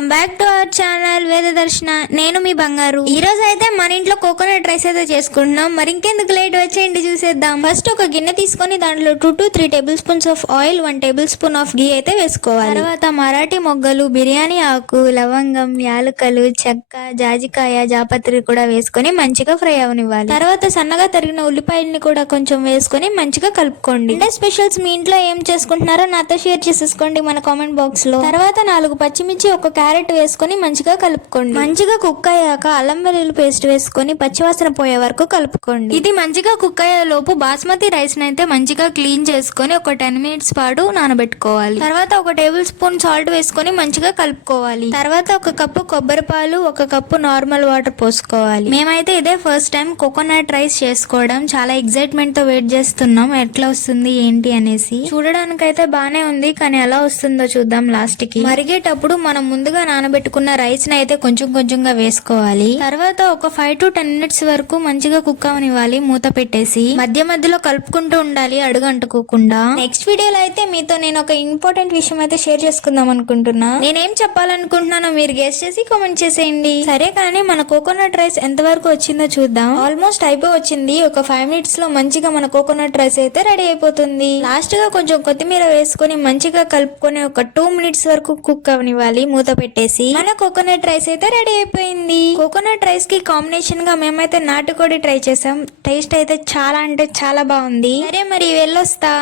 Welcome back to our channel Vedadarshana. నేను మీ బంగారు. ఈ రోజు అయితే మన ఇంట్లో కోకోనట్ రైస్ అయితే చేసుకుంటున్నాం. మరి ఇంకెందుకు లేట్, వచ్చేయండి చూసేద్దాం. ఫస్ట్ ఒక గిన్నె తీసుకొని దాంట్లో 2 to 3 tablespoons of oil, 1 tablespoon of ghee అయితే వేసుకోవాలి. తర్వాత మరాఠీ మొగ్గలు, బిర్యానీ ఆకు, లవంగం, యాలకలు, చెక్క, జాజికాయ, జాపత్రి కూడా వేసుకొని మంచిగా ఫ్రై అవనివ్వాలి. తర్వాత సన్నగా తరిగిన ఉల్లిపాయల్ని కూడా కొంచెం వేసుకొని మంచిగా కలుపుకోండి. అంటే స్పెషల్స్ మీ ఇంట్లో ఏం చేసుకుంటున్నారో నాతో షేర్ చేసేసుకోండి మన కామెంట్ బాక్స్ లో. తర్వాత 4 పచ్చిమిర్చి, 1 క్యారెట్ వేసుకొని మంచిగా కలుపుకోండి. మంచిగా కుక్ అయ్యాక అల్లం వెల్లుల్లి పేస్ట్ వేసుకొని పచ్చివాసన పోయే వరకు కలుపుకోండి. ఇది మంచిగా కుక్ అయ్యే లోపు బాస్మతి రైస్ అయితే మంచిగా క్లీన్ చేసుకొని ఒక 10 మినిట్స్ పాటు నానబెట్టుకోవాలి. తర్వాత 1 టేబుల్ స్పూన్ సాల్ట్ వేసుకొని మంచిగా కలుపుకోవాలి. తర్వాత 1 కప్పు కొబ్బరి పాలు, 1 కప్పు నార్మల్ వాటర్ పోసుకోవాలి. మేమైతే ఇదే ఫస్ట్ టైం కోకోనట్ రైస్ చేసుకోవడం. చాలా ఎక్సైట్మెంట్ తో వెయిట్ చేస్తున్నాం ఎట్లా వస్తుంది ఏంటి అనేసి. చూడడానికైతే బానే ఉంది, కానీ ఎలా వస్తుందో చూద్దాం లాస్ట్ కి. మరిగేటప్పుడు మనం ముందుగా నానబెట్టుకున్న రైస్ ని అయితే కొంచెం కొంచెంగా వేసుకోవాలి. తర్వాత ఒక 5 to 10 మినిట్స్ వరకు మంచిగా కుక్ అవనివ్వాలి మూత పెట్టేసి. మధ్య మధ్యలో కలుపుకుంటూ ఉండాలి అడుగు అంటుకోకుండా. నెక్స్ట్ వీడియోలో అయితే మీతో నేను ఒక ఇంపార్టెంట్ విషయం అయితే షేర్ చేసుకుందాం అనుకుంటున్నా. నేనేం చెప్పాలనుకుంటున్నానో మీరు గెస్ చేసి కామెంట్ చేసేయండి. సరే, కానీ మన కోకోనట్ రైస్ ఎంత వరకు వచ్చిందో చూద్దాం. ఆల్మోస్ట్ అయిపోయి వచ్చింది. ఒక 5 మినిట్స్ లో మంచిగా మన కోకోనట్ రైస్ అయితే రెడీ అయిపోతుంది. లాస్ట్ గా కొంచెం కొత్తిమీర వేసుకొని మంచిగా కలుపుకొని ఒక 2 మినిట్స్ వరకు కుక్ అవనివ్వాలి మూత పెట్టేసి. మన కోకోనట్ రైస్ అయితే రెడీ అయిపోయింది. కోకోనట్ రైస్ కి కాంబినేషన్ గా మేమైతే నాటుకోడి ట్రై చేసాం. టేస్ట్ అయితే చాలా అంటే చాలా బాగుంది. సరే మరి వెళ్ళొస్తా.